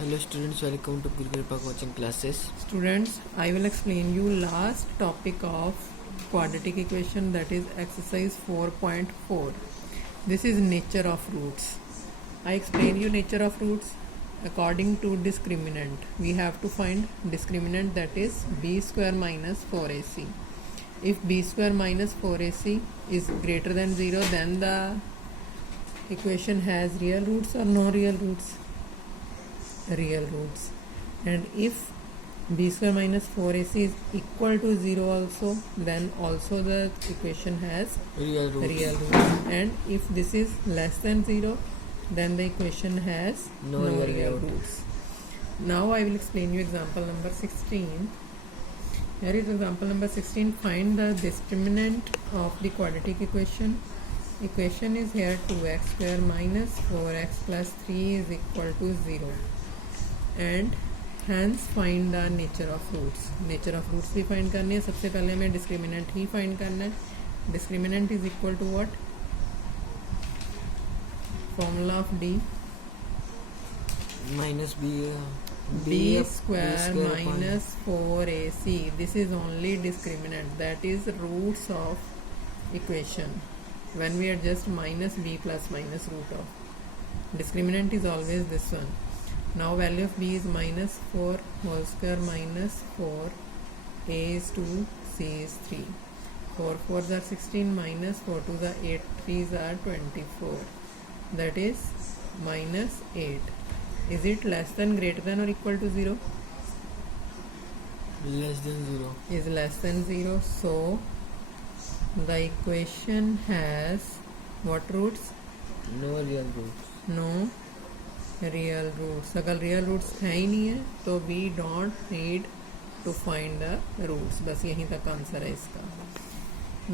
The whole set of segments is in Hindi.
Hello students, welcome to Gurukripa coaching classes. Students, I will explain you last topic of quadratic equation, that is exercise 4.4. This is nature of roots. I explain you nature of roots according to discriminant. We have to find discriminant, that is b square minus 4ac. If b square minus 4ac is greater than 0, then the equation has real roots or no real roots? Real roots. And if b square minus 4ac is equal to 0 also, then also the equation has Real roots. real roots. And if this is less than 0, then the equation has No no real real root. roots. Now I will explain you example number 16. Here is example number 16. Find the discriminant of the quadratic equation. Equation is here 2x square minus 4x plus 3 is equal to 0. And hence find the nature of roots. Nature of roots भी find करनी है. सबसे पहले हमें discriminant ही find करना है. Discriminant is equal to what? Formula of D. Minus B square minus 4ac. This is only discriminant, that is roots of equation. When we adjust minus b plus minus root of. Discriminant is always this one. Now value of b is minus 4 whole square minus 4. A is 2, c is 3. 4 4s are 16, minus 4 2s are 8, 3s are 24. That is minus 8. Is it less than, greater than or equal to 0? less than 0. Is less than 0. So the equation has what roots? No real roots. No real roots. अगर real roots है ही नहीं है तो we don't need to find the roots. बस यहीं तक आंसर है इसका.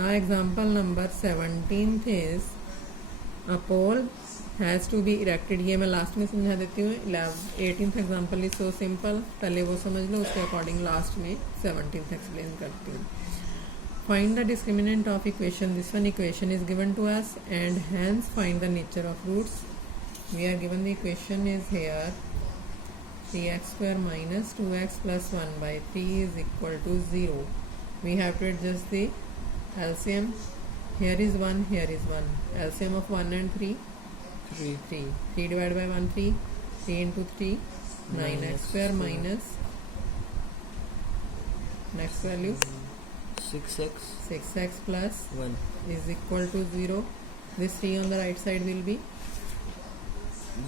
Now example number 17th is a pole has to be erected. ये मैं लास्ट में समझा देती हूँ. 18th example is so simple. पहले वो समझ लो, उसके अकॉर्डिंग लास्ट में 17th एक्सप्लेन करती हूँ. Find the discriminant of equation. This one equation is given to us and hence find the nature of roots. We are given the equation is here 3x square minus 2x plus 1 by 3 is equal to 0. We have to adjust the LCM. Here is 1, here is 1. LCM of 1 and 3, 3. 3 divided by 1, 3. 3 into 3, 9x square minus next value 6x plus 1. is equal to 0. This 3 on the right side will be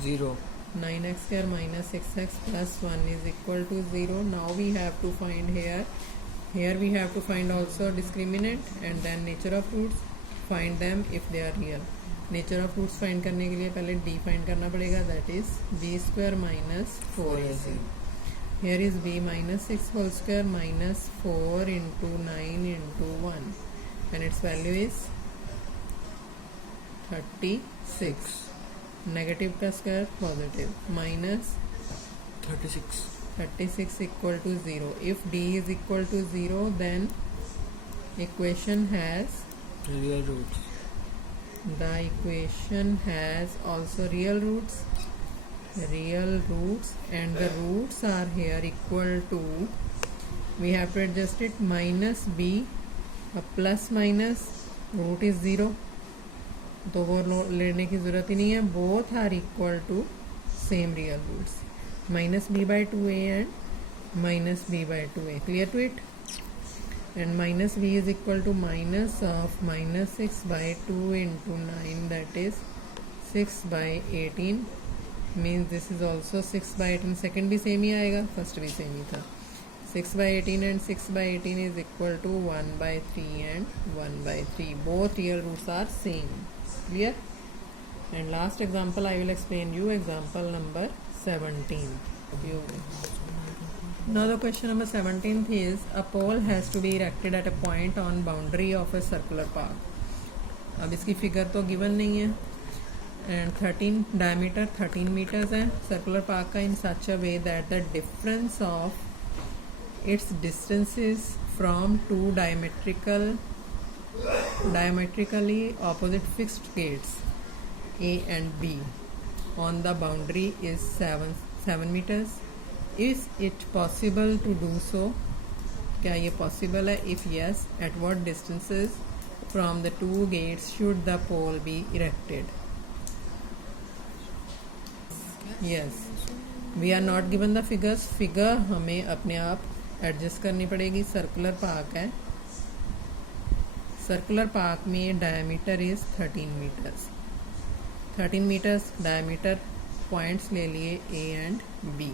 0. 9x square minus 6x plus 1 is equal to 0. Now we have to find here we have to find also discriminant and then nature of roots. Find them if they are real. Nature of roots find करने के लिए पहले d find करना पड़ेगा, that is b square minus 4ac. Here is b minus 6 whole square minus 4 into 9 into 1 and its value is 36. Negative का square positive minus 36 equal to 0. If d is equal to 0, then equation has Real roots. the equation has also real roots and the roots are here equal to, we have to adjust it, minus b plus minus root is 0 तो वो लेने की ज़रूरत ही नहीं है. Both are equal to same real roots. Minus b by 2a and minus b by 2a. Clear to it. And minus b is equal to minus of minus 6 by 2 into 9, that is 6 by 18. Means this is also 6 by 18. Second भी सेम ही आएगा, फर्स्ट भी सेम ही था. 6 by 18 and 6 by 18 is equal to 1 by 3 and 1 by 3. Both real roots are same. Clear? And last example I will explain you, example number 17. Now the question number 17th is a pole has to be erected at a point on boundary of a circular park. अब इसकी फिगर तो गिवन नहीं है. And 13 diameter 13 meters है circular park का, in such a way that the difference of its distances from two diametrically opposite fixed gates A and B on the boundary is 7 meters. Is it possible to do so? क्या ये possible है? If yes, at what distances from the two gates should the pole be erected? Yes. We are not given the figures. Figure हमें अपने आप एडजस्ट करनी पड़ेगी. सर्कुलर पार्क है. सर्कुलर पार्क में diameter is 13 metres. 13 metres diameter. Points ले लिए ए एंड बी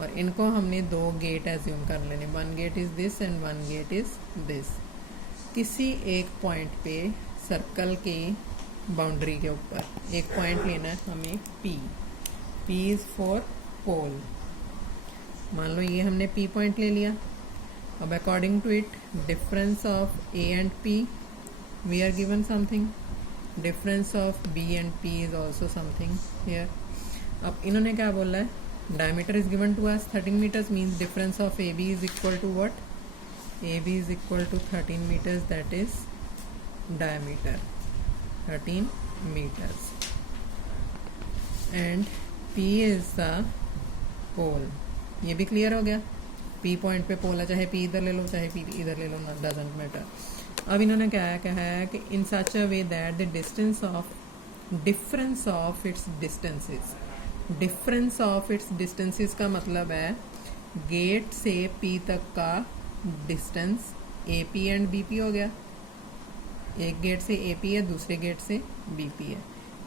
और इनको हमने दो गेट एज्यूम कर लेने. One get is this and one get is this. किसी एक पॉइंट पे सर्कल के बाउंड्री के ऊपर एक पॉइंट लेना है हमें P. P is for pole. मान लो ये हमने पी पॉइंट ले लिया. अब according to it difference of A and P we are given something. Difference of B and P is also something here. अब इन्होंने क्या बोला है? Diameter is given to us 13 metres means difference of A B is equal to what? A B is equal to 13 metres. That is diameter 13 meters and P is the pole. ये भी क्लियर हो गया. P पॉइंट पे पोल है, चाहे P इधर ले लो चाहे P इधर ले लो, डजेंट मैटर. अब इन्होंने क्या कहा है कि in such a way that the distance of difference of its distances. Difference of its distances का मतलब है गेट से P तक का डिस्टेंस AP एंड BP हो गया. एक गेट से AP है, दूसरे गेट से BP है.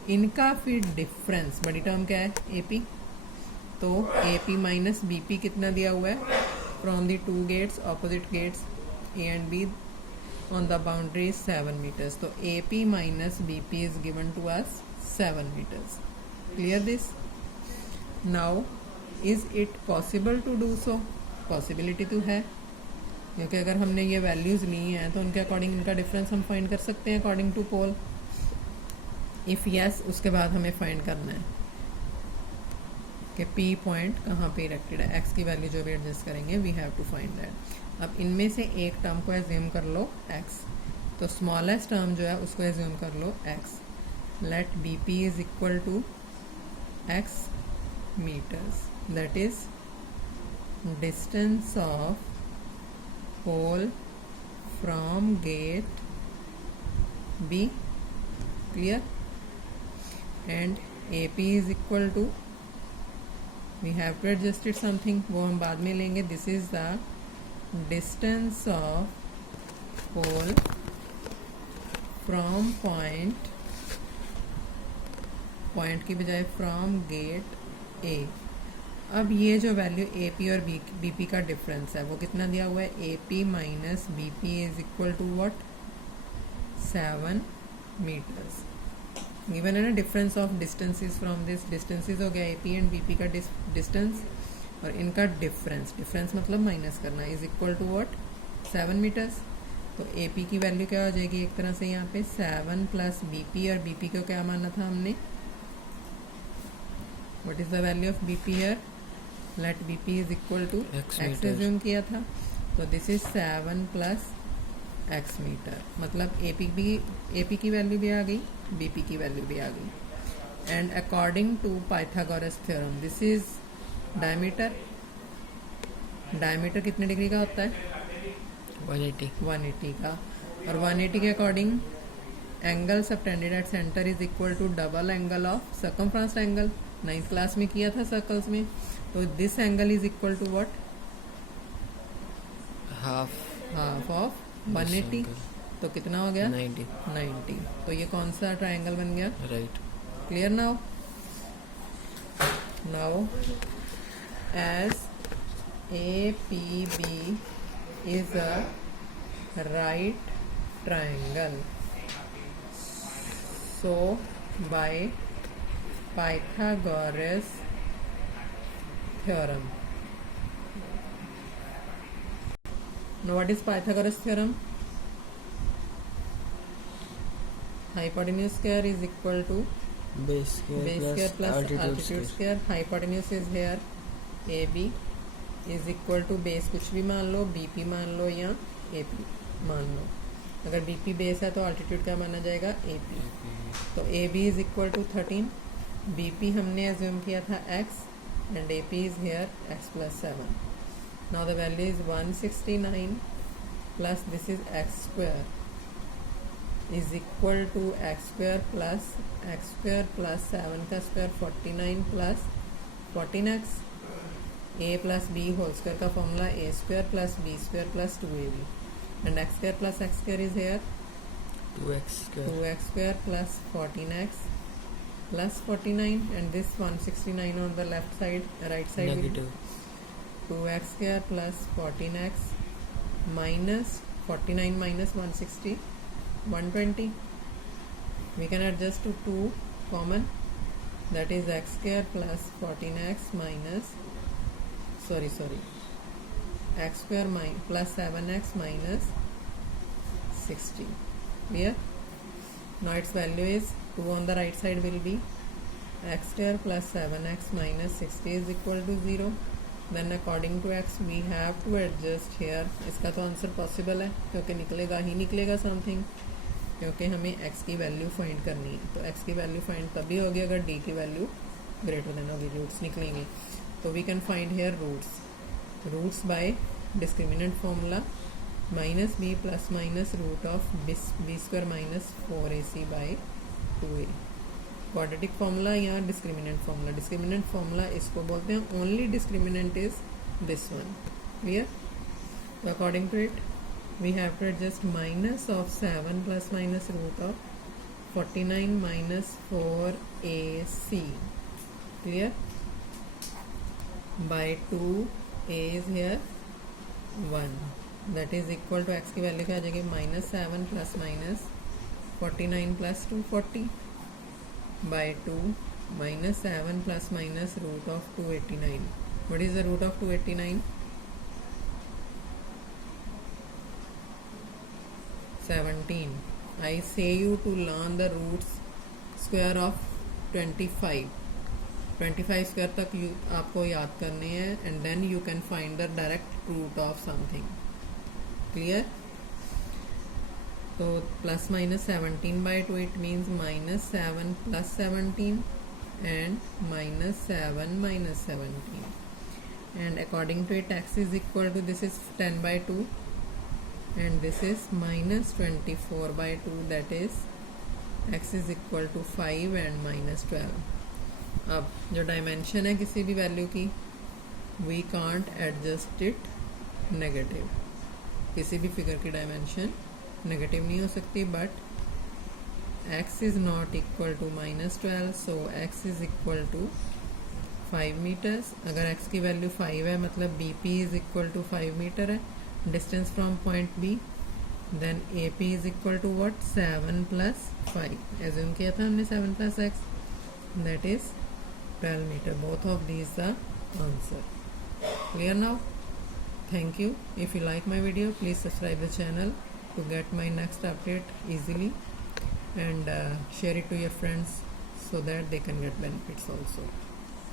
इनका फिर डिफरेंस बड़ी टर्म क्या है? AP. तो AP माइनस BP कितना दिया हुआ है? From the two gates opposite gates A and B on the boundary 7 metres. तो AP minus BP is given to us 7 metres. Clear this? Now is it possible to do so? Possibility तो है, क्योंकि अगर हमने ये वैल्यूज़ ली हैं तो उनके अकॉर्डिंग इनका डिफरेंस हम फाइंड कर सकते हैं according to pole. If yes, उसके बाद हमें फाइंड करना है कि पी पॉइंट कहाँ पे इरेक्टेड है. एक्स की वैल्यू जो भी एडजस्ट करेंगे we have to find that. अब इनमें से एक टर्म को एज्यूम कर लो एक्स. तो स्मॉलेस्ट टर्म जो है उसको एज्यूम कर लो x. Let B P is equal to x meters. That is distance of pole from gate B. Clear? And AP is equal to, we have to adjust it something, वो हम बाद में लेंगे. This is the distance of pole from point की बजाय from gate A. अब ये जो वैल्यू AP और BP का डिफरेंस है वो कितना दिया हुआ है? AP minus BP is equal to what? 7 metres. Given है ना difference of distances from this. Distances हो गया AP एंड BP का डिस्टेंस और इनका डिफरेंस. डिफरेंस मतलब माइनस करना. Is equal to what? 7 metres. तो AP की वैल्यू क्या हो जाएगी एक तरह से यहाँ पे 7 प्लस BP. और BP को क्या माना था हमने? What is the value of BP here? Let BP is equal to x assume किया था. तो this is 7 plus x metre. मतलब AP की वैल्यू भी आ गई, BP की वैल्यू भी आ गई. And according to Pythagoras theorem this is diameter. Diameter कितने डिग्री का होता है? 180 का. और 180 के अकॉर्डिंग angle subtended at centre is equal to double angle of circumference angle. 9th class में किया था सर्कल्स में. तो this angle is equal to what? Half of 180. तो कितना हो गया? 90. तो ये कौन सा ट्रायंगल बन गया? Right. Clear now? As APB is a right triangle, so by Pythagoras theorem. Now what is Pythagoras theorem? Hypotenuse square is equal to base square plus altitude square. Hypotenuse is here AB is equal to base कुछ भी मान लो, BP मान लो या AP मान लो. अगर BP बेस है तो altitude क्या माना जाएगा? AP. तो AB is equal to 13 BP हमने एज्यूम किया था x and AP is here x plus 7. Now the value is 169 plus this is x square is equal to x square plus 7 का square 49 plus 14x. A plus B whole square का formula a square plus b square plus 2ab and x square plus x square is here 2x square plus 14x plus 49 and this 169 on the left side, right side negative 2x square plus 14x minus 49 minus 160 120. We can adjust to 2 common, that is x square plus 14x minus x square plus 7x minus 60. Clear? Now its value is 2 on the right side will be x square plus 7x minus 60 is equal to 0. Then according to x we have to adjust here. इसका तो आंसर पॉसिबल है क्योंकि निकलेगा ही निकलेगा समथिंग, क्योंकि हमें x की वैल्यू फाइंड करनी है. तो x की वैल्यू फाइंड तभी होगी अगर d की वैल्यू ग्रेटर देन होगी, रूट्स निकलेंगे. तो we can find here roots by discriminant formula minus b plus minus root of b square minus 4ac by 2a. Quadratic formula या डिस्क्रिमिनेंट फॉर्मूला. डिस्क्रिमिनेंट फॉर्मूला इसको बोलते हैं, only discriminant is this one. Clear? तो according to it we have to adjust minus of 7 plus minus root of 49 minus 4ac. Clear? By 2a is hair 1, that is equal to x की वैल्यू क्या आ जाएगी minus 7 plus minus 49 plus 240 by 2 minus 7 plus minus root of 289. What is the root of 289? 17. I say you to learn the roots square of 25. 25 square तक आपको याद करने हैं and then you can find the direct root of something. Clear? So plus minus 17 by 2 it means minus 7 plus 17 and minus 7 minus 17, and according to it x is equal to, this is 10 by 2 and this is minus 24 by 2, that is x is equal to 5 and minus 12. अब जो डायमेंशन है किसी भी वैल्यू की we can't adjust it negative. किसी भी फिगर की डायमेंशन नेगेटिव नहीं हो सकती, but x is not equal to minus 12, so x is equal to 5 meters. अगर x की वैल्यू 5 है मतलब BP is equal to 5 meter है, distance from point B. Then AP is equal to what 7 plus 5, assume किया था हमने 7 plus x, that is 12 meter. Both of these the answer. Clear now? Thank you. If you like my video, please subscribe the channel to get my next update easily, and share it to your friends so that they can get benefits also.